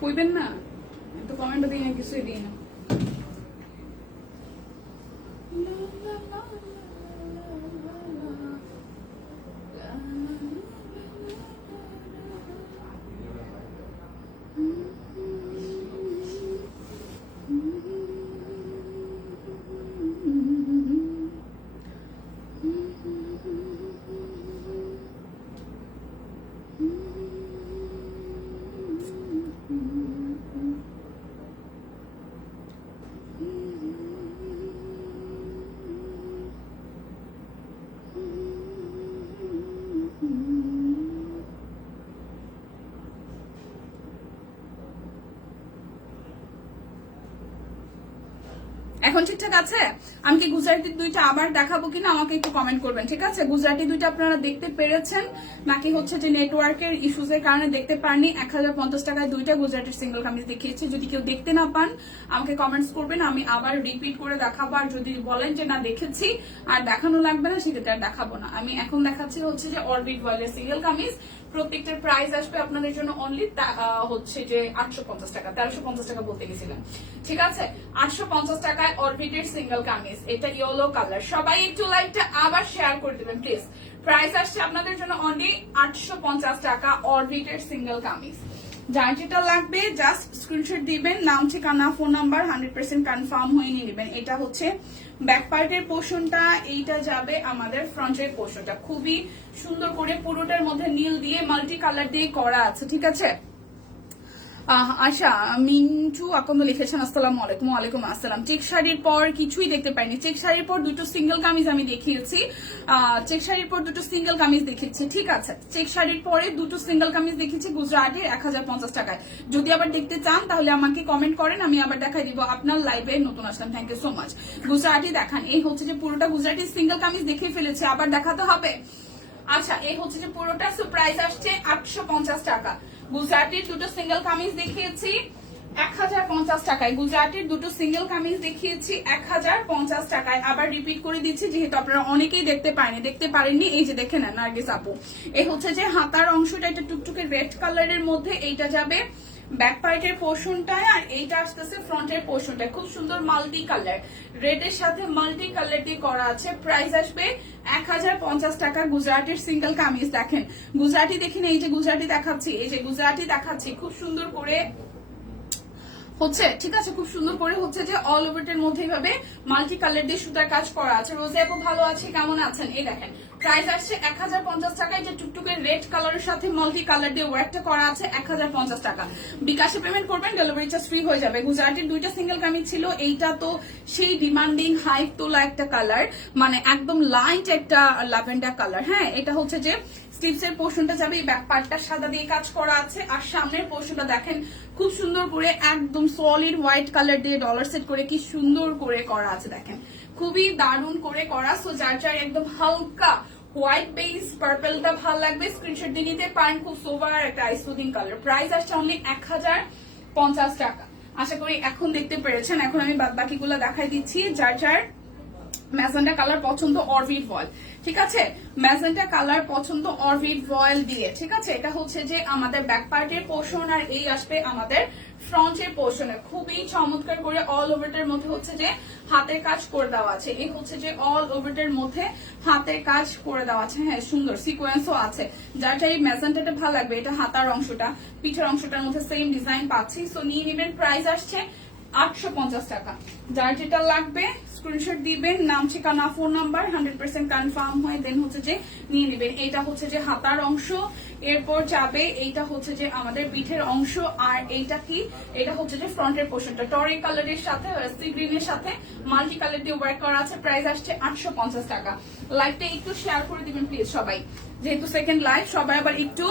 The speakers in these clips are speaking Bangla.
কইবেন না তো কমেন্ট দিই না কিছুই দিই না এখন ঠিকঠাক আছে? আমি কি গুজরাটি দুইটা আবার দেখাবো কিনা? আমাকে একটু কমেন্ট করবেন, ঠিক আছে? গুজরাটি দুইটা আপনারা দেখতে পেরেছেন, নাকি হচ্ছে যে নেটওয়ার্কের ইস্যুজের কারণে দেখতে পাননি? এক হাজার পঞ্চাশ টাকায় দুইটা গুজরাটির সিঙ্গেল কামিজ দেখিয়েছি, যদি কেউ দেখতে না পান, আমাকে কমেন্টস করবেন, আমি আবার রিপিট করে দেখাবো। আর যদি বলেন যে না, দেখেছি, আর দেখানো লাগবে না, সেক্ষেত্রে আর দেখাবো না। আমি এখন দেখাচ্ছি হচ্ছে যে অরবিট ওয়ালের সিঙ্গেল কামিজ প্রত্যেকটার প্রাইস আসবে আপনাদের জন্য অনলি হচ্ছে যে আটশো পঞ্চাশ টাকা, তেরোশো পঞ্চাশ টাকা বলতে গেছিলাম। ঠিক আছে? আটশো পঞ্চাশ টাকায় অরবিটের সিঙ্গেল কামিজ এটা ইয়েলো কালার সবাই একটু লাইকটা আবার শেয়ার করে দেবেন প্লিজ প্রাইস আসছে আপনাদের জন্য অনলি আটশো পঞ্চাশ টাকা অরবিটের সিঙ্গেল কামিজ যার যেটা লাগবে জাস্ট স্ক্রিনশট দিবেন, নাম, ঠিকানা phone number hundred percent confirm হয়ে নিয়ে নেবেন। এটা হচ্ছে ব্যাক পার্টের পোর্শনটা এইটা যাবে আমাদের ফ্রন্টের পোর্শনটা খুবই সুন্দর করে পুরোটার মধ্যে নীল দিয়ে মাল্টি কালার দিয়ে করা আছে, ঠিক আছে? আশা মিন্টু আকন্দ লিখেছেন, আসসালাম আলাইকুম, ওয়ালাইকুম আসসালাম। চেক শাড়ির পর কিছুই দেখতে পাইনি। চেক শাড়ির পর দুটো সিঙ্গেল কামিজ আমি দেখিয়েছি। চেক শাড়ির পর দুটো সিঙ্গেল কামিজ দেখিয়েছি, ঠিক আছে। চেক শাড়ির পরে দুটো সিঙ্গেল কামিজ দেখিয়েছি গুজরাটের এক হাজার পঞ্চাশ টাকায়। যদি আবার দেখতে চান, তাহলে আমাকে কমেন্ট করেন, আমি আবার দেখাই দিব আপনার লাইভে নতুন আসলাম। Thank you so much Gujarati দেখান। এই হচ্ছে যে পুরোটা গুজরাটি সিঙ্গেল কামিজ দেখিয়ে ফেলেছে, আবার দেখাতে হবে। আচ্ছা এই হচ্ছে যে পুরোটা প্রাইস আসছে আটশো পঞ্চাশ টাকা। গুজরাটির দুটো সিঙ্গেল কামিজ দেখিয়েছি, এক হাজার পঞ্চাশ টাকায়। গুজরাটির দুটো সিঙ্গেল কামিজ দেখিয়েছি, এক হাজার পঞ্চাশ টাকায়। আবার রিপিট করে দিচ্ছি, যেহেতু আপনারা অনেকেই দেখতে পারেনি, দেখতে পারেননি, এই যে দেখে নেন আগে আপু। এই হচ্ছে যে হাতার অংশটা, এটা টুকটুকে রেড কালারের মধ্যে, এইটা যাবে ব্যাক পার্টের পোর্শনটায় আর এইটা আসতেছে ফ্রন্টের পোর্শনটা খুব সুন্দর মাল্টি কালার রেড এর সাথে মাল্টি কালার দিয়ে করা আছে। প্রাইস আসবে এক হাজার পঞ্চাশ টাকা। গুজরাটের সিঙ্গেল কামিজ দেখেন। গুজরাটি দেখেন, এই যে গুজরাটি দেখাচ্ছি, এই যে গুজরাটি দেখাচ্ছি। খুব সুন্দর করে হচ্ছে, ঠিক আছে, খুব সুন্দর করে হচ্ছে যে অল ওভারটার মধ্যে মাল্টি কালার দিয়ে সুতার কাজ করা আছে। রোজে আপু ভালো আছে? কেমন আছেন? এই দেখেন প্রাইস আসছে এক হাজার পঞ্চাশ টাকায় যে টুকটুকের রেড কালারের সাথে মাল্টি কালার দিয়ে ওয়ার্কটা করা আছে এক হাজার পঞ্চাশ টাকা। বিকাশে পেমেন্ট করবেন ডেলিভারি চার্জ ফ্রি হয়ে যাবে। গুজরাটের দুইটা সিঙ্গেল কামিজ ছিল, এইটা তো সেই ডিমান্ডিং হাই তোলা একটা কালার মানে একদম লাইট একটা ল্যাভেন্ডার কালার হ্যাঁ এটা হচ্ছে যে স্লিভস এর পোর্শনটা যাবে, এই ব্যাক সাদা দিয়ে কাজ করা আছে। আর সামনের পোর্শনটা দেখেন, খুব সুন্দর করে একদম সলিড হোয়াইট কালার দিয়ে ডলার সেট করে কি সুন্দর করে করা আছে, দেখেন। খুবই দারুণ করে করা সো যার যার একদম হালকা হোয়াইট বেস পার্পেলটা ভালো লাগবে। স্ক্রিনশট দিয়ে নিতে পারেন, খুব সোভার একটা আইসুদিন কালার প্রাইস আসছে অনলি এক হাজার পঞ্চাশ টাকা। আশা করি এখন দেখতে পেরেছেন। এখন আমি বাদ বাকিগুলো দেখাই দিচ্ছি। যার যার ম্যাজেন্ডা কালার পছন্দ অরবিট ভয়েল ঠিক আছে? ম্যাজেন্টা কালার পছন্দ অরভিড ভয়েল দিয়ে, ঠিক আছে? এটা হচ্ছে যে আমাদের ব্যাক পার্টের পোর্শন আর এই আসবে আমাদের ফ্রন্টের পোর্শনে খুবই চমৎকার করে অল ওভারটার মধ্যে হচ্ছে যে হাতের কাজ করে দেওয়া আছে। এই হচ্ছে যে অল ওভারটার মধ্যে হাতের কাজ করে দেওয়া আছে। হ্যাঁ সুন্দর সিকোয়েন্সও আছে। যারটা এই ম্যাজেন্টাটা ভালো লাগবে, এটা হাতার অংশটা, পিঠের অংশটার মধ্যে সেম ডিজাইন পাচ্ছি। সো নিয়ে নেবেন প্রাইস আসছে আটশো পঞ্চাশ টাকা। যার যেটা লাগবে স্ক্রিনশট দিবেন, নাম, ঠিকানা phone number hundred percent confirm হয়ে দেন হচ্ছে যে নিয়ে নেবেন। এটা হচ্ছে যে হাতার অংশ, এরপর যাবে, এইটা হচ্ছে যে আমাদের পিঠের অংশ, আর এইটা কি? এটা হচ্ছে যে ফ্রন্টের পোর্শনটা টরি কালারের সাথে সি গ্রিনের সাথে মাল্টি কালার দিয়ে ওয়ার্ক করা আছে প্রাইস আসছে আটশো পঞ্চাশ টাকা। লাইভটা একটু শেয়ার করে দিবেন প্লিজ সবাই। যেহেতু সেকেন্ড লাইভ সবাই আবার একটু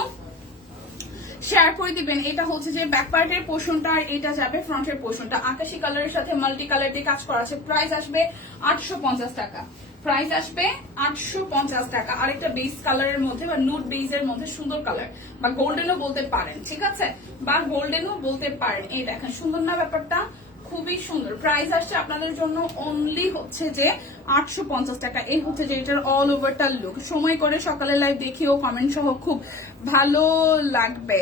শেয়ার করে দিবেন। এটা হচ্ছে যে ব্যাক পার্টের পোর্শনটা আর এটা যাবে ফ্রন্টের পোর্শনটা আকাশি কালারের সাথে মাল্টি কালার দিয়ে কাজ করা আছে। প্রাইস আসবে আটশো পঞ্চাশ টাকা। প্রাইস আসবে আটশো পঞ্চাশ টাকা। আরেকটা বেস কালারের মধ্যে বা নুট এর মধ্যে সুন্দর কালার বা গোল্ডেনও বলতে পারেন, ঠিক আছে? বা গোল্ডেনও বলতে পারেন। এই দেখেন, সুন্দর না ব্যাপারটা? খুবই সুন্দর। প্রাইস আসছে আপনাদের জন্য অনলি হচ্ছে যে আটশো পঞ্চাশ টাকা। এই হচ্ছে যে এটার অল ওভারটার লুক সময় করে সকালে লাইভ দেখিও কমেন্ট সহ খুব ভালো লাগবে।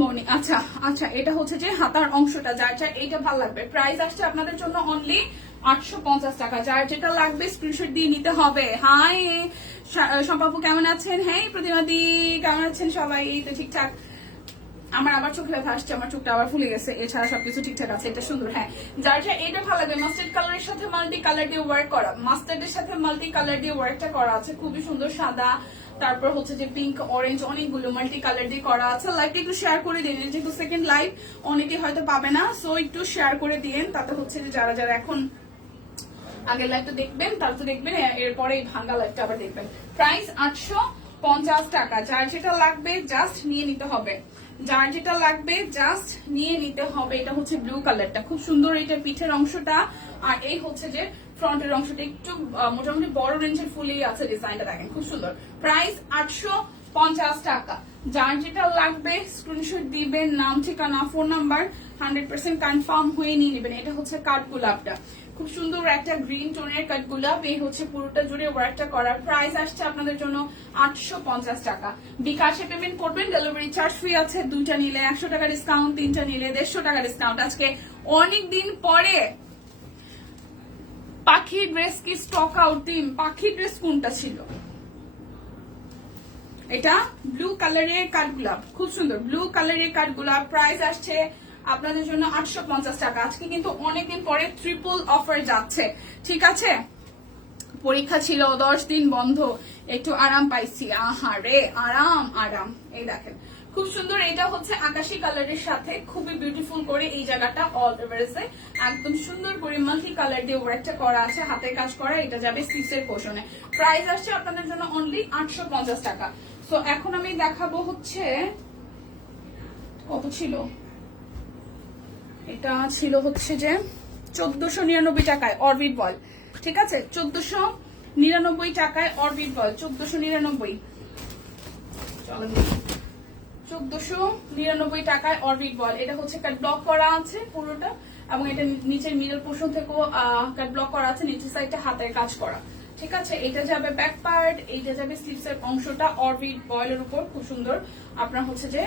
মনি আচ্ছা আচ্ছা এটা হচ্ছে যে হাতার অংশটা, যার যার এইটা ভালো লাগবে। প্রাইস আসছে আপনাদের জন্য অনলি আটশো পঞ্চাশ টাকা। যার যেটা লাগবে স্ক্রিনশট দিয়ে নিতে হবে। হাই সম্পাপু কেমন আছেন? হ্যাঁ প্রতিমাদি কেমন আছেন সবাই? এই তো ঠিকঠাক। আমার আবার চোখ ব্যথা আসছে আমার চোখটা আবার ফুলে গেছে। এছাড়া সবকিছু ঠিকঠাক আছে, এটা সুন্দর হ্যাঁ। যার যা এটা ভালো লাগবে মাস্টার্ড কালারের সাথে মাল্টি কালার দিয়ে ওয়ার্ক করা। মাস্টার্ডের সাথে মাল্টি কালার দিয়ে ওয়ার্কটা করা আছে, খুবই সুন্দর সাদা। তারপর হচ্ছে যে পিঙ্ক অরেঞ্জ অনেকগুলো মাল্টি কালার দিয়ে করা আছে। লাইকটা একটু শেয়ার করে দিন যেহেতু সেকেন্ড লাইভ অনেকে হয়তো পাবে না। সো একটু শেয়ার করে দিন, তাতে হচ্ছে যে যারা যারা এখন আগের লাইভটা দেখবেন, তারা তো দেখবেন এরপরে এই ভাঙ্গা লাইভটা আবার দেখবেন। প্রাইস আটশো পঞ্চাশ টাকা, যার যেটা লাগবে জাস্ট নিয়ে নিতে হবে। যার যেটা লাগবে জাস্ট নিয়ে নিতে হবে। এটা হচ্ছে ব্লু কালারটা খুব সুন্দর এটা পিঠের অংশটা। আর এই হচ্ছে যে ফ্রন্টের অংশটা একটু মোটামুটি বড় রেঞ্জের ফুলেই আছে ডিজাইনটা দেখেন, খুব সুন্দর। প্রাইস আটশো পঞ্চাশ টাকা। যার যেটা লাগবে স্ক্রিনশট দিবেন, নাম, ঠিকানা phone number hundred percent confirm হয়ে নিয়ে নেবেন। এটা হচ্ছে কাঠ গোলাপটা। খুব সুন্দর একটা গ্রিন টোনের কাঠ গোলাপ। এই হচ্ছে পুরোটা জুড়ে ওয়ার্কটা করার প্রাইস আসছে আপনাদের জন্য আটশো পঞ্চাশ টাকা। বিকাশে পেমেন্ট করবেন ডেলিভারি চার্জ ফ্রি আছে, দুইটা নিলে একশো টাকা ডিসকাউন্ট তিনটা নিলে দেড়শো টাকা ডিসকাউন্ট আজকে অনেক দিন পরে পাখি ড্রেস কি স্টক আউট দিন পাখি ড্রেস কোনটা ছিল? এটা ব্লু কালারের কাঠগোলাপ খুব সুন্দর ব্লু কালারের কাঠগোলাপ প্রাইস আসছে আপনাদের জন্য আটশো পঞ্চাশ টাকা। আজকে কিন্তু অনেকদিন পরে ট্রিপল অফার যাচ্ছে। ঠিক আছে? পরীক্ষা ছিল, দশ দিন বন্ধ। একটু আরাম পাইছি। আহা রে আরাম আরাম। এই দেখেন, খুব সুন্দর। এটা হচ্ছে আকাশি কালারের সাথে খুবই বিউটিফুল করে এই জায়গাটা অল এভারেজে একদম সুন্দর করে মাল্টি কালার দিয়ে ওয়ার্কটা করা আছে, হাতের কাজ করা, এটা যাবে সিক্সের পোষণে প্রাইস আসছে আপনাদের জন্য অনলি আটশো পঞ্চাশ টাকা। সো এখন আমি দেখাবো হচ্ছে কত ছিল? এটা ছিল হচ্ছে যে চোদ্দশো নিরানব্বই টাকায় অরবিট বল। ঠিক আছে? চোদ্দশো নিরানব্বই টাকায় অরবিট বল। চোদ্দশো নিরানব্বই। চোদ্দশো নিরানব্বই টাকায় অরবিট বল। এটা হচ্ছে কাট ব্লক করা আছে পুরোটা এবং এটা নিচের মিডল পোর্শন থেকেও ব্লক করা আছে, নিচের সাইডটা হাতের কাজ করা। ঠিক আছে? এটা যাবে ব্যাক পার্ট এইটা যাবে স্লিভস এর অংশটা অরবিট বয়েলের উপর। খুব সুন্দর। আপনার হচ্ছে যে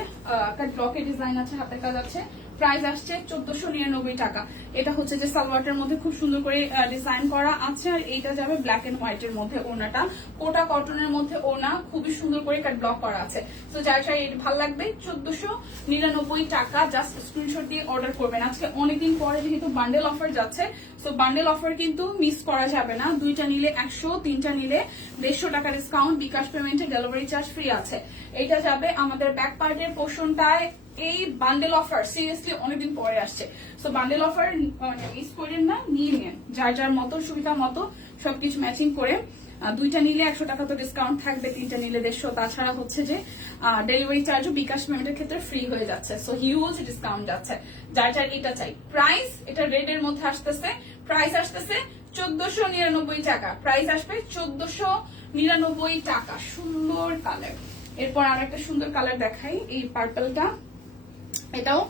কাট ব্লকের ডিজাইন আছে, হাতের কাজ আছে। প্রাইস আসছে চোদ্দশো নিরানব্বই টাকা। এটা হচ্ছে যে সালোয়ারটার মধ্যে খুব সুন্দর করে ডিজাইন করা আছে আর এইটা যাবে ব্ল্যাক এন্ড হোয়াইট এর মধ্যে ওনাটা কোটা কটনের মধ্যে ওনা খুবই সুন্দর করে কাট ব্লক করা আছে। তো যার যার এটা ভালো লাগবে, চোদ্দশো নিরানব্বই টাকা জাস্ট স্ক্রিনশট দিয়ে অর্ডার করবেন। আজকে অনেকদিন পরে যেহেতু বান্ডেল অফার যাচ্ছে তো বান্ডেল অফার কিন্তু মিস করা যাবে না। দুইটা নিলে একশো, তিনটা নিলে দেড়শো টাকা ডিসকাউন্ট বিকাশ পেমেন্টে ডেলিভারি চার্জ ফ্রি আছে। এটা যাবে আমাদের ব্যাক পার্টের পোর্শনটায় এই বান্ডেল অফার সিরিয়াসলি অনেকদিন পরে আসছে। সো বান্ডেল অফার মিস করেন না, নিয়ে নেন। যার যার মতো, সুবিধা মতো সবকিছু ম্যাচিং করে দুইটা নিলে একশো টাকা তো ডিসকাউন্ট থাকবে, তিনটা নিলে দেড়শো। তাছাড়া হচ্ছে যে ডেলিভারি চার্জও বিকাশ পেমেন্টের ক্ষেত্রে ফ্রি হয়ে যাচ্ছে। সো হিউজ ডিসকাউন্ট যাচ্ছে। যার যার এটা চাই। প্রাইস এটা রেড এর মধ্যে আসতেছে। প্রাইস আসতেছে চোদ্দশো নিরানব্বই টাকা। প্রাইস আসবে চোদ্দশো নিরানব্বই টাকা। সুন্দর কালার এরপর আর একটা সুন্দর কালার দেখাই। এই পার্পলটা এটাও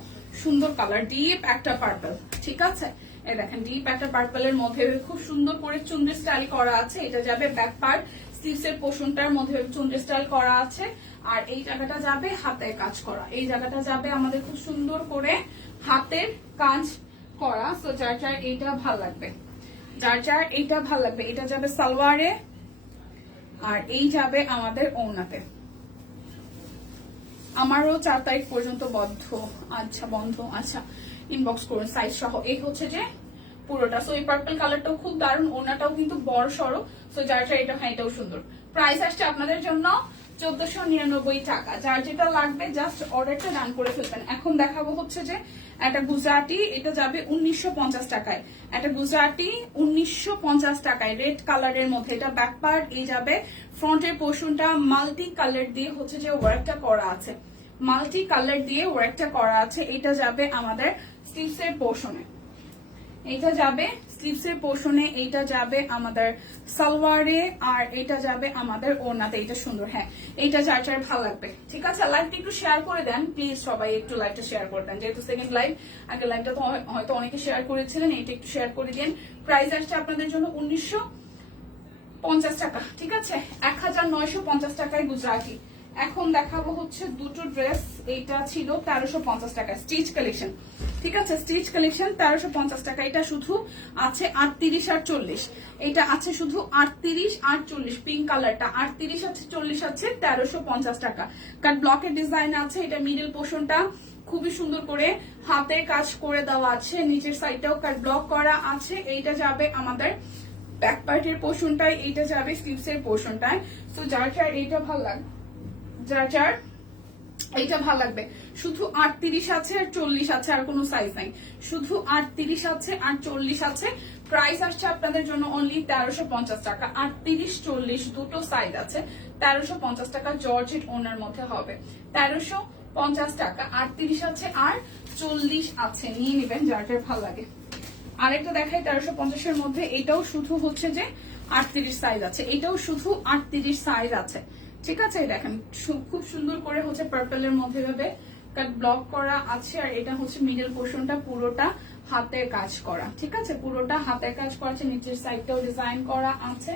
সুন্দর কালার ডিপ একটা পার্পল ঠিক আছে? এই দেখেন ডিপ একটা পার্পলের মধ্যে খুব সুন্দর করে চুন্দ্রি স্টাইল করা আছে। এটা যাবে ব্যাক পার্ট স্লিভস এর পোষণটার মধ্যে চুন্দ্রি স্টাইল করা আছে। আর এই জায়গাটা যাবে হাতের কাজ করা। এই জায়গাটা যাবে আমাদের খুব সুন্দর করে হাতের কাজ করা। তো যার যার এইটা ভালো লাগবে, যার যার এইটা ভালো লাগবে, এটা যাবে সালোয়ারে, আর এই যাবে আমাদের ওনাতে আমারও চার তারিখ পর্যন্ত বদ্ধ। আচ্ছা বন্ধ। আচ্ছা ইনবক্স করুন সাইজ সহ। এই হচ্ছে যে পুরোটা। সো এই পার্পল কালারটাও খুব দারুণ ওনাটাও কিন্তু বড় সড়ো। সো যার এটা হ্যাঁ এটাও সুন্দর। প্রাইস আসছে আপনাদের জন্য চোদ্দশো নিরানব্বই টাকা। যার যেটা লাগবে জাস্ট অর্ডারটা ডান করে ফেলবেন। এখন দেখাবো হচ্ছে যে একটা গুজরাটি, এটা যাবে উনিশশো পঞ্চাশ টাকায়। একটা গুজরাটি উনিশশো পঞ্চাশ টাকায় রেড কালারের মধ্যে। এটা ব্যাক পার্ট এই যাবে ফ্রন্টের পোর্শনটা মাল্টি কালার দিয়ে হচ্ছে যে ওয়ার্কটা করা আছে। মাল্টি কালার দিয়ে ওয়ার্কটা করা আছে, এটা যাবে আমাদের স্লিভস এর পোর্শনে এটা যাবে স্লিভসের পোর্শনে এইটা যাবে আমাদের সালোয়ারে, আর এটা যাবে আমাদের ওড়নাতে। এটা সুন্দর হ্যাঁ এইটা যার যার ভালো লাগবে। ঠিক আছে লাইভটা একটু শেয়ার করে দেন। প্লিজ সবাই একটু লাইভটা শেয়ার করে দেন। যেহেতু সেকেন্ড লাইভ আগে লাইভটা তো হয়তো অনেকে শেয়ার করেছিলেন, এইটা একটু শেয়ার করে দিন। প্রাইস আসছে আপনাদের জন্য উনিশশো পঞ্চাশ টাকা। ঠিক আছে, এক হাজার নয়শো পঞ্চাশ টাকায় গুজরাটি। এখন দেখাবো হচ্ছে দুটো ড্রেস, এইটা ছিল তেরোশো পঞ্চাশ টাকা, স্টিচ কালেকশন। ঠিক আছে? স্টিচ কালেকশন তেরোশো পঞ্চাশ টাকা, এটা শুধু আছে আটত্রিশ আর চল্লিশ। এটা আছে শুধু আটত্রিশ আর চল্লিশ পিঙ্ক কালারটা আটত্রিশ আছে চল্লিশ আছে তেরোশো পঞ্চাশ টাকা। কারণ ব্লকের ডিজাইন আছে, এটা মিডল পোর্শনটা খুবই সুন্দর করে হাতে কাজ করে দেওয়া আছে, নিচের সাইডটাও কাট ব্লক করা আছে, এইটা যাবে আমাদের ব্যাক পার্টের পোর্শনটায় এইটা যাবে স্লিভস এর পোর্শনটায় তো যার যার এইটা ভালো লাগবে। যার এইটা ভালো লাগবে। শুধু আটত্রিশ আছে আর চল্লিশ আছে, আর কোনো সাইজ নাই। শুধু আটত্রিশ আছে আর চল্লিশ আছে। প্রাইস আসছে আপনাদের জন্য অনলি তেরোশো পঞ্চাশ টাকা। আটত্রিশ, চল্লিশ দুটো সাইজ আছে। তেরোশো পঞ্চাশ টাকা জর্জেট ওনার মধ্যে হবে। তেরোশো পঞ্চাশ টাকা, আটত্রিশ আছে আর চল্লিশ আছে। নিয়ে নেবেন, যার যার ভালো লাগে। আরেকটা দেখাই তেরোশো পঞ্চাশের মধ্যে। এটাও শুধু হচ্ছে যে আটত্রিশ সাইজ আছে। এটাও শুধু আটত্রিশ সাইজ আছে। ঠিক আছে দেখেন খুব সুন্দর করে হচ্ছে পার্পেলের মধ্যে ভাবে কাট ব্লক করা আছে, আর এটা হচ্ছে মিডল পোর্শনটা পুরোটা হাতের কাজ করা, ঠিক আছে? পুরোটা হাতের কাজ করা আছে, নিচের সাইডটাও ডিজাইন করা আছে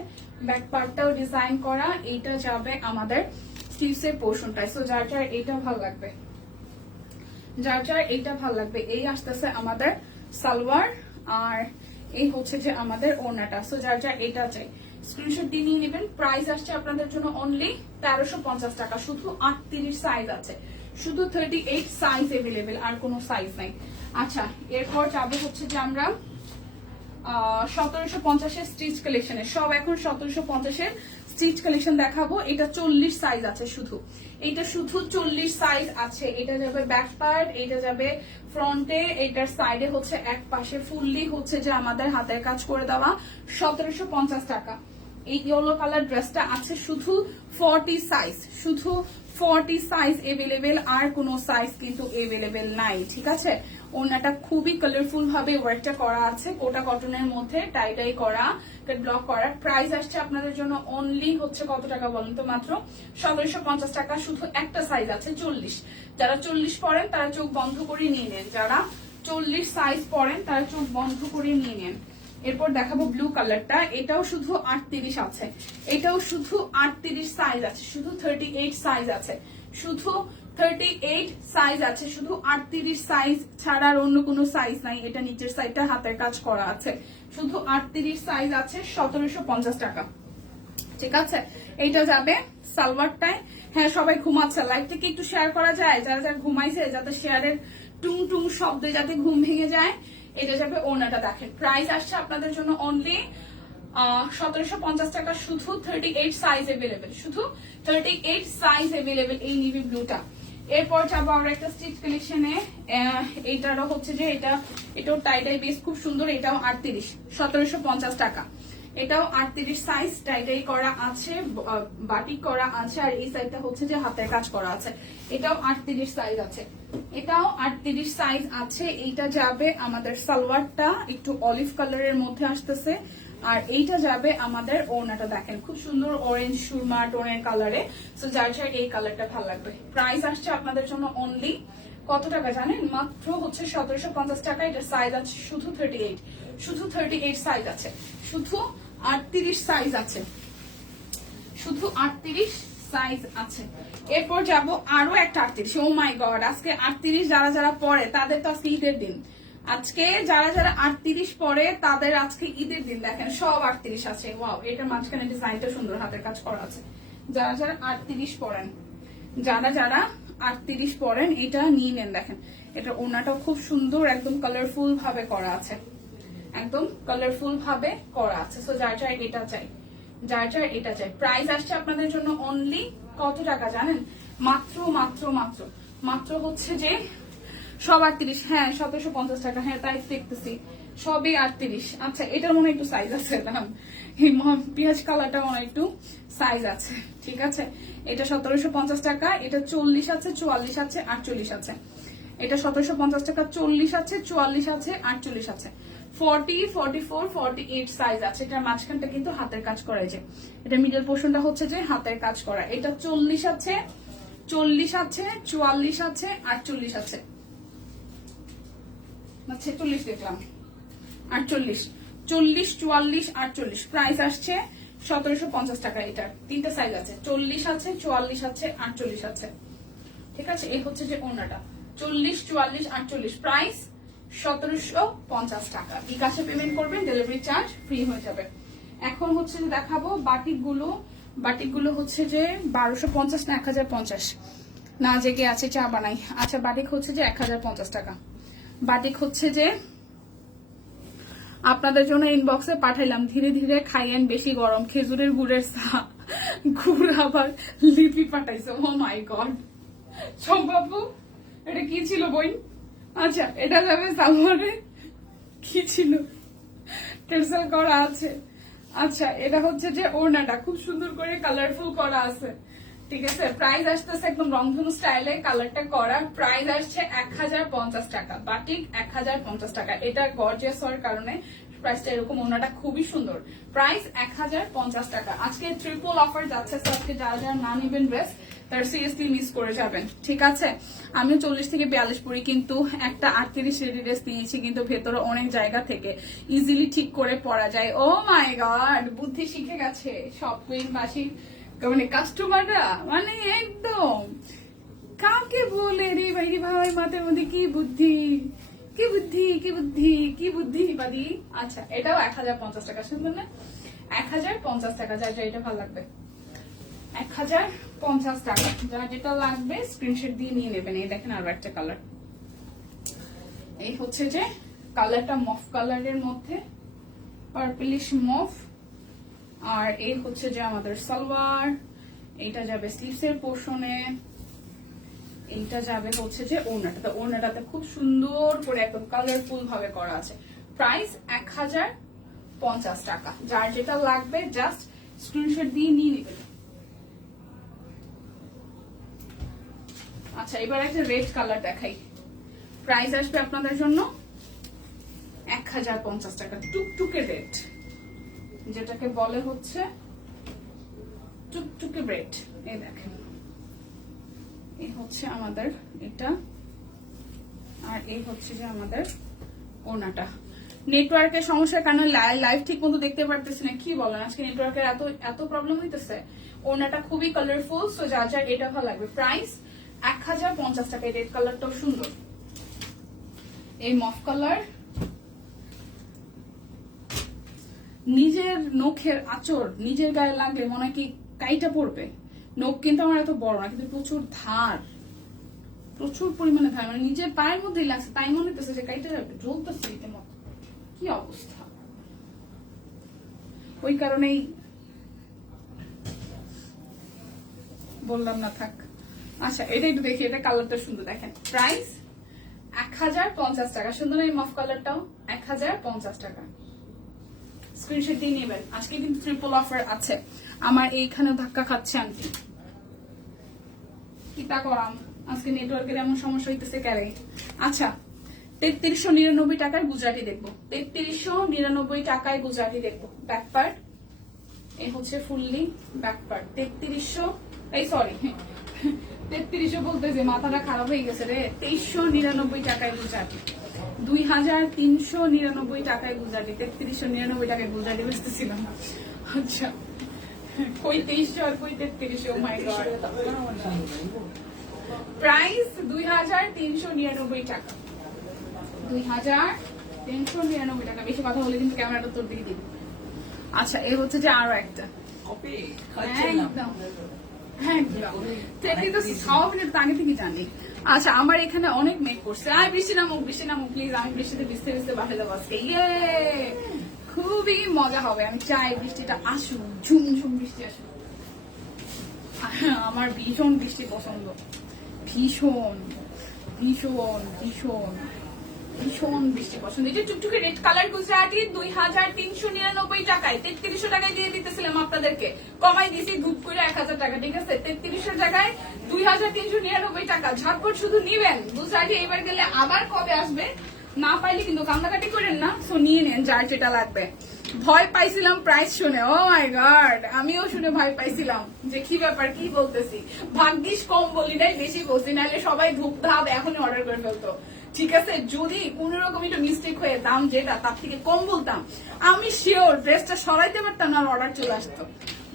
ব্যাক পার্টটাও ডিজাইন করা, এইটা যাবে আমাদের স্লিভস এর পোর্শনটায় সো যার যার এইটা ভালো লাগবে, যার যার এইটা ভালো লাগবে, এই আসতেছে আমাদের সালোয়ার, আর এই হচ্ছে যে আমাদের ওড়নাটা। সো যার যার এটা চাই স্ক্রিনশট দিয়ে নিয়ে নেবেন। প্রাইস আসছে আপনাদের জন্য অনলি তেরোশো পঞ্চাশ টাকা। শুধু আটত্রিশ সাইজ আছে। শুধু থার্টি এইট সাইজ এভেলেবেল আর কোনো সাইজ নাই। আচ্ছা এরপর যাব হচ্ছে যে আমরা সতেরোশো পঞ্চাশের স্টিচ কালেকশনের সব এখন সতেরোশো পঞ্চাশের স্টিচ কালেকশন দেখাবো। এটা চল্লিশ সাইজ আছে শুধু। এটা শুধু চল্লিশ সাইজ আছে। এটা যাবে ব্যাক পার্ট এটা যাবে ফ্রন্টে এটার সাইডে হচ্ছে এক পাশে। ফুললি হচ্ছে যে আমাদের হাতের কাজ করে দেওয়া সতেরোশো পঞ্চাশ টাকা। এই ইয়েলো কালার ড্রেসটা আছে শুধু ফর্টি সাইজ শুধু ফর্টি সাইজ এভেলেবেল আর কোনো সাইজ কিন্তু এভেলেবেল নাই, ঠিক আছে? ওনাটা খুবই কালারফুল ভাবে ওয়ার্কটা করা আছে কোটা কটনের মধ্যে টাইটাই করা ব্লক করা। প্রাইস আসছে আপনাদের জন্য অনলি হচ্ছে কত টাকা বলেন তো মাত্র? সতেরোশো পঞ্চাশ টাকা, শুধু একটা সাইজ আছে, চল্লিশ। যারা চল্লিশ পরেন তারা চোখ বন্ধ করে নিয়ে নেন, যারা চল্লিশ সাইজ পরেন তারা চোখ বন্ধ করে নিয়ে নেন। এরপর দেখাবো ব্লু কালারটা এটাও শুধু আটত্রিশ আছে। এটাও শুধু আটত্রিশ সাইজ আছে, শুধু থার্টি এইট সাইজ আছে। শুধু থার্টি এইট সাইজ আছে, শুধু আটত্রিশ সাইজ ছাড়া আর অন্য কোনো সাইজ নাই। এটা নিচের সাইডটা হাতের কাজ করা আছে। শুধু আটত্রিশ সাইজ আছে, সতেরোশো পঞ্চাশ টাকা। ঠিক আছে? এইটা যাবে সালোয়ারটায় হ্যাঁ সবাই ঘুমাচ্ছে। লাইভটাকে একটু শেয়ার করা যায়। যারা যারা ঘুমাইছে যাতে শেয়ারের টুং টুং শব্দে যাতে ঘুম ভেঙে যায় এটা যাবে ওনাটা দেখেন। প্রাইস আসছে আপনাদের জন্য অনলি সতেরোশো পঞ্চাশ টাকা। শুধু থার্টি এইট সাইজ এভেলেবেল শুধু থার্টি এইট সাইজ এভেলেবেল এই নিভি ব্লুটা এরপর যাব আমরা একটা এইটারও হচ্ছে যে এটা বেশ খুব সুন্দর, এটাও সতেরোশো পঞ্চাশ টাকা। এটাও সাইজ টাইটাই করা আছে বাটিক করা আছে, আর এই সাইডটা হচ্ছে যে হাতের কাজ করা আছে। এটাও আটত্রিশ সাইজ আছে। এটাও আটত্রিশ সাইজ আছে, এইটা যাবে আমাদের সালোয়ারটা, একটু অলিভ কালারের মধ্যে আসতেছে, আর এইটা যাবে আমাদের ওড়নাটা দেখেন, খুব সুন্দর অরেঞ্জ সুরমা টোনের কালারে সো যার যার এই কালারটা ভালো লাগবে। প্রাইস আসছে আপনাদের জন্য অনলি কত টাকা জানেন? মাত্র হচ্ছে সতেরোশো পঞ্চাশ টাকা এটার সাইজ আছে শুধু থার্টি এইট শুধু থার্টি এইট সাইজ আছে, শুধু আটত্রিশ সাইজ আছে, শুধু আটত্রিশ সাইজ আছে। এরপর যাব আরও একটা আটত্রিশ। ও মাই গড আজকে আটত্রিশ যারা যারা পড়ে, তাদের তো আজকে ঈদের দিন। আজকে যারা যারা আটত্রিশ পড়ে, তাদের আজকে ঈদের দিন। দেখেন, সব আটত্রিশ আছে। ওয়াও এটার মাঝখানে ডিজাইনটা সুন্দর হাতের কাজ করা আছে। যারা যারা আটত্রিশ পড়েন, যারা যারা আটত্রিশ পড়েন, এটা নিয়ে নেন। দেখেন, এটা ওনাটাও খুব সুন্দর, একদম কালারফুল ভাবে করা আছে। একদম কালারফুল ভাবে করা আছে। সো যার যার এটা চাই। যার যার এটা চাই। প্রাইস আসছে আপনাদের জন্য অনলি কত টাকা জানেন? মাত্র মাত্র মাত্র। মাত্র হচ্ছে যে সব আটত্রিশ। হ্যাঁ সতেরোশো পঞ্চাশ টাকা। হ্যাঁ তাই দেখতেছি। সবই আটত্রিশ। আচ্ছা এটার মনে একটু সাইজ আছে দাম পেঁয়াজ কালারটা মনে একটু সাইজ আছে, ঠিক আছে? এটা সতেরোশো পঞ্চাশ টাকা, এটা চল্লিশ আছে, চুয়াল্লিশ আছে, আটচল্লিশ আছে। এটা সতেরোশো পঞ্চাশ টাকা, চল্লিশ আছে, চুয়াল্লিশ আছে, আটচল্লিশ আছে। Forty forty four forty eight size আছে, এটার মাঝখানটা কিন্তু হাতের কাজ করা যে। এটা মিডল পোর্শনটা হচ্ছে যে হাতের কাজ করা। এটা চল্লিশ আছে চল্লিশ আছে, চুয়াল্লিশ আছে, আটচল্লিশ আছে। ছেচল্লিশ দেখলাম। আটচল্লিশ, চল্লিশ, চুয়াল্লিশ, আটচল্লিশ। প্রাইস আসছে সতেরোশো পঞ্চাশ টাকা এটার। তিনটা সাইজ আছে। চল্লিশ আছে, চুয়াল্লিশ আছে, আটচল্লিশ আছে। ঠিক আছে? এই হচ্ছে যে ওনাটা। চল্লিশ, চুয়াল্লিশ, আটচল্লিশ। প্রাইস সতেরোশো পঞ্চাশ টাকা। বিকাশে পেমেন্ট করবেন ডেলিভারি চার্জ ফ্রি হয়ে যাবে। এখন হচ্ছে যে দেখাবো বাটিকগুলো বাটিকগুলো হচ্ছে যে বারোশো পঞ্চাশ না এক হাজার পঞ্চাশ। না জেগে আছে, চা বানাই। আচ্ছা বাটিক হচ্ছে যে এক হাজার পঞ্চাশ টাকা। বাটিক হচ্ছে যে আপনাদের জন্য ইনবক্সে পাঠাইলাম। ধীরে ধীরে খাইয়েন বেশি গরম। খেজুরের গুড়ের চা, গুড় আবার লিপি পাঠাইছে। ও মাই গড সম্ভাব্য এটা কি ছিল বই? আচ্ছা এটা যাবে সালোয়ারে কি ছিল? টেরসেল করা আছে। আচ্ছা এটা হচ্ছে যে ওড়নাটা। খুব সুন্দর করে কালারফুল করা আছে। ঠিক আছে? প্রাইস আসতেছে একদম রংধনু স্টাইলে কালারটা করা। প্রাইস আসছে এক হাজার পঞ্চাশ টাকা। বাটিক এক হাজার পঞ্চাশ টাকা। এটা গর্জিয়াস হওয়ার কারণে প্রাইসটা এরকম ওনাটা খুবই সুন্দর। প্রাইস এক হাজার পঞ্চাশ টাকা। আজকে ট্রিপল অফার যাচ্ছে। আজকে যারা যারা না নিবেন ড্রেস তারা সিরিয়াসলি মিস করে যাবেন, ঠিক আছে? আমিও চল্লিশ থেকে বিয়াল্লিশ পরি কিন্তু একটা আটত্রিশ রেডি ড্রেস নিয়েছি, কিন্তু ভেতরে অনেক জায়গা থেকে ইজিলি ঠিক করে পরা যায়। ও মাই গড বুদ্ধি শিখে গেছে সব কুইন বাসি মানে কাস্টমাররা মানে একদম। কাকে বলে রে ভাই ভাই, মাথার মধ্যে কি বুদ্ধি? কি বুদ্ধি কি বুদ্ধি কি বুদ্ধি, বাদি? আচ্ছা এটাও এক হাজার পঞ্চাশ টাকা শুনবেন না? এক হাজার পঞ্চাশ টাকা, যার যা এটা ভালো লাগবে। এক হাজার পঞ্চাশ টাকা। যার যেটা লাগবে স্ক্রিনশট দিয়ে নিয়ে নেবেন। এই দেখেন আরও একটা কালার এই হচ্ছে যে কালারটা মফ কালারের মধ্যে। পার্পলিশ মফ আর এই হচ্ছে যে আমাদের যাবে এইটা যাবে হচ্ছে যে খুব সুন্দর করে একদম কালারফুল ভাবে করা আছে। প্রাইস এক হাজার পঞ্চাশ টাকা। যার যেটা লাগবে জাস্ট স্ক্রিনশট দিয়ে নিয়ে নেবেন। আচ্ছা এবার একটা রেড কালার দেখাই। প্রাইস আসবে আপনাদের জন্য এক হাজার পঞ্চাশ টাকা, টুকটুকে রেড যেটাকে বলে হচ্ছে টুকটুকে রেড এই দেখেন। এই হচ্ছে আমাদের এটা, আর এই হচ্ছে যে আমাদের ওনাটা। নেটওয়ার্কের সমস্যার কারণে লাইভ ঠিক মতো দেখতে পারতেছি না, কি বলেন? আজকে নেটওয়ার্কের এত এত প্রবলেম হইতেছে। ওনাটা খুবই কালারফুল সো যা যা এটা ভালো লাগবে। প্রাইস এক হাজার পঞ্চাশ টাকা রেড কালারটাও সুন্দর। এই মফ কালার নিজের নখের আচর নিজের গায়ে লাগলে মনে হয় কি কাইটা পড়বে নখ কিন্তু আমার এত বড় না, কিন্তু প্রচুর ধার, প্রচুর পরিমাণে ধার মানে নিজের পায়ের মধ্যেই লাগছে, তাই মনে হতেছে যে কাইটা যাবে জ্বলতেছে রীতিমতো। কি অবস্থা? ওই কারণেই বললাম না থাক। আচ্ছা এটা একটু দেখি, এটা কালারটা সুন্দর, দেখেন। প্রাইস এক হাজার পঞ্চাশ টাকা। সুন্দর এই মফ কালারটাও এক হাজার পঞ্চাশ টাকা। স্ক্রিনশট দিয়ে নেবেন। আজকে কিন্তু ট্রিপল অফার আছে। আমার এইখানে ধাক্কা খাচ্ছে আন্টি কিতা করাম? আজকে নেটওয়ার্কের এমন সমস্যা হইতেছে ক্যারে আচ্ছা তেত্রিশশো নিরানব্বই টাকায় গুজরাটি দেখব। তেত্রিশশো নিরানব্বই টাকায় গুজরাটি দেখব। ব্যাক পার্ট এই হচ্ছে ফুললি ব্যাক পার্ট তেত্রিশশো, এই সরি তেত্রিশশো বলতেছে মাথাটা খারাপ হয়ে গেছে রে। তেইশশো নিরানব্বই টাকায় গুজরাটি দুই হাজার তিনশো নিরানব্বই টাকায় গুজরাটি তেত্রিশশো নিরানব্বই টাকায় গুজরাটি বেচতেছিলাম। আচ্ছা। কই তেইশশো আর কই তেত্রিশশো? মাই গড প্রাইস দুই হাজার তিনশো নিরানব্বই টাকা। দুই হাজার তিনশো নিরানব্বই টাকা। বেশি কথা বলে কিন্তু ক্যামেরাটা তোর দিকে দিবি। আচ্ছা এ হচ্ছে যে আরও একটা। কপি একদম। আচ্ছা আমার এখানে অনেক মেঘ করছে। আর বৃষ্টি নামুক বৃষ্টি নামুক প্লিজ আমি বৃষ্টিতে ইয়ে খুবই মজা হবে, আমি চাই বৃষ্টিটা আসুক, ঝুম ঝুম বৃষ্টি আসুক। আমার ভীষণ বৃষ্টি পছন্দ। ভীষণ ভীষণ ভীষণ। ভীষণ বৃষ্টি পছন্দ। এটা টুকটুকে রেড কালার গুজরাটি, দুই হাজার তিনশো নিরানব্বই টাকায় তেত্রিশশো টাকায় দিয়ে দিতেছিলাম আপনাদেরকে। কমাই দিয়েছি ধূপ করে এক হাজার টাকা। ঠিক আছে? তেত্রিশশো জায়গায় দুই হাজার তিনশো নিরানব্বই টাকা। ঝটপট শুধু নিবেন। গুজরাটি এবার গেলে আবার কবে আসবে? না পাইলে কিন্তু কান্নাকাটি করেন না। সো নিয়ে নেন, যার যেটা লাগবে। ভয় পাইছিলাম প্রাইস শুনে। ও মাই গড আমিও শুনে ভয় পাইছিলাম যে কি ব্যাপার, কি বলতেছি। ভাগ্যিস কম বলি নাই, বেশি বলছি। নাহলে সবাই ধূপ ধাপ এখনই অর্ডার করে ফেলতো। ঠিক আছে, যদি কোন রকম একটু মিস্টেক হয়ে দাম যেটা, তার থেকে কম বলতাম, আমি শিওর ড্রেসটা সরাইতে পারতাম না অর্ডার চলে আসতো।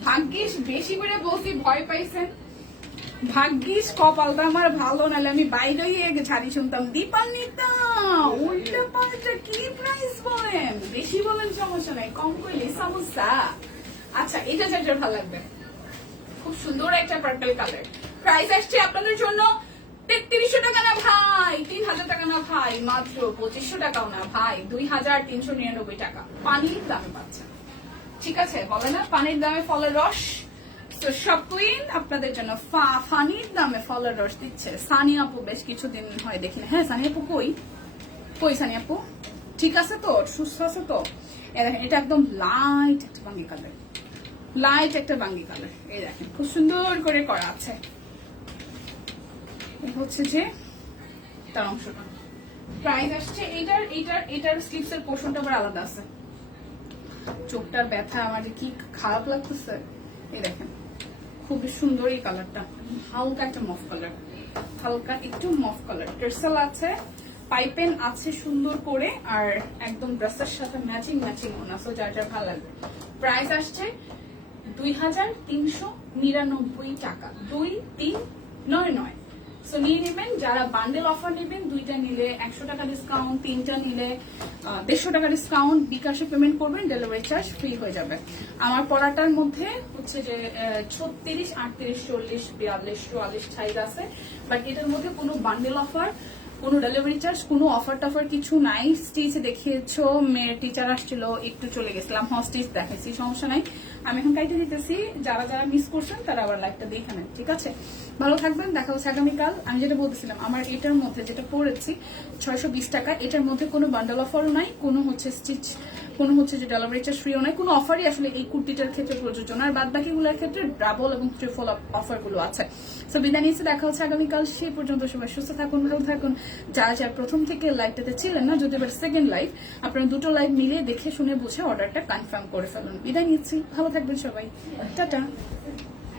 ভাগ্যিস বেশি করে বলছি, ভয় পাইছেন? ভাগ্যিস কপালটা আমার ভালো, নাহলে আমি বাইরে গিয়ে ছাড়ি শুনতাম। দীপান্বিতা, উল্টা কি প্রাইস বলেন? বেশি বলেন সমস্যা নাই, কম করলে সমস্যা। আচ্ছা এটা যেটা ভালো লাগবে। খুব সুন্দর একটা পার্পল কালার প্রাইস আসছে আপনাদের জন্য তেত্রিশশো টাকা না ভাই? তিন হাজার টাকা না ভাই? মাত্র পঁচিশশো টাকাও না ভাই। দুই হাজার তিনশো নিরানব্বই টাকা। পানির দামে পাচ্ছেন ঠিক আছে, বলে না? পানির দামে ফলের রস। তো সব কুইন আপনাদের জন্য ফানির দামে ফলের রস দিচ্ছে। সানি আপু বেশ কিছুদিন হয় দেখি হ্যাঁ সানি আপু কই? কই সানি আপু? ঠিক আছে তো? সুস্থ আছে তো? এটা একদম লাইট একটা বাঙ্গি কালার লাইট একটা বাঙ্গি কালার এই দেখেন, খুব সুন্দর করে করা আছে। হচ্ছে যে তার অংশটা। প্রাইস আসছে এটার এটার এটার স্লিপস এর পোর্শনটা আবার আলাদা আছে। চোখটার ব্যথা, আমার যে কি খারাপ লাগতেছে, এই দেখেন। খুবই সুন্দর এই কালারটা হালকা একটা মফ কালার হালকা একটু মফ কালার টার্সেল আছে পাইপেন আছে সুন্দর করে, আর একদম ড্রেসের সাথে ম্যাচিং ম্যাচিং ওনা সো যার যার ভালো লাগবে। প্রাইস আসছে দুই হাজার তিনশো নিরানব্বই টাকা। দুই, তিন, নয় নয়। সো নিয়ে নেবেন, যারা বান্ডেল অফার নেবেন, দুইটা নিলে একশো টাকা ডিসকাউন্ট তিনটা নিলে দেড়শো টাকা ডিসকাউন্ট বিকাশে পেমেন্ট করবেন ডেলিভারি চার্জ ফ্রি হয়ে যাবে। আমার পড়াটার মধ্যে হচ্ছে যে ছত্রিশ, আটত্রিশ, চল্লিশ, বিয়াল্লিশ, চুয়াল্লিশ সাইজ আছে বাট এটার মধ্যে কোনো বান্ডেল অফার কোনো ডেলিভারি চার্জ কোনো অফার টফার কিছু নাই। স্টিচে দেখিয়েছো, মেয়ের টিচার আসছিল, একটু চলে গেছিলাম হস্টিচ দেখেছি সমস্যা নাই। আমি এখন কাইতে দিতেছি, যারা যারা মিস করছেন, তারা আবার লাইভটা দেখে নেন, ঠিক আছে? ভালো থাকবেন, দেখা হচ্ছে আগামীকাল। আমি যেটা বলতেছিলাম, আমার এটার মধ্যে যেটা পড়েছি, ছয়শো বিশ টাকা, এটার মধ্যে কোনো বান্ডাল অফারও নাই, কোনো হচ্ছে স্টিচ কোনো হচ্ছে যে ডেলিভারি চার্জ ফ্রিও নাই, কোনো অফারই আসলে এই কুর্তিটার ক্ষেত্রে প্রযোজ্য আর বাদ বাকিগুলোর ক্ষেত্রে ডাবল এবং ট্রিপল অফারগুলো আছে। সো বিদায় নিচ্ছে, দেখা হচ্ছে আগামীকাল। সেই পর্যন্ত সবাই সুস্থ থাকুন, ভালো থাকুন। যারা যারা প্রথম থেকে লাইভটাতে ছিলেন না, যদি এবার সেকেন্ড লাইভ আপনারা দুটো লাইভ মিলিয়ে দেখে শুনে বুঝে অর্ডারটা কনফার্ম করে ফেলুন। বিদায় নিচ্ছি, ভালো থাকবেন সবাই। টাটা।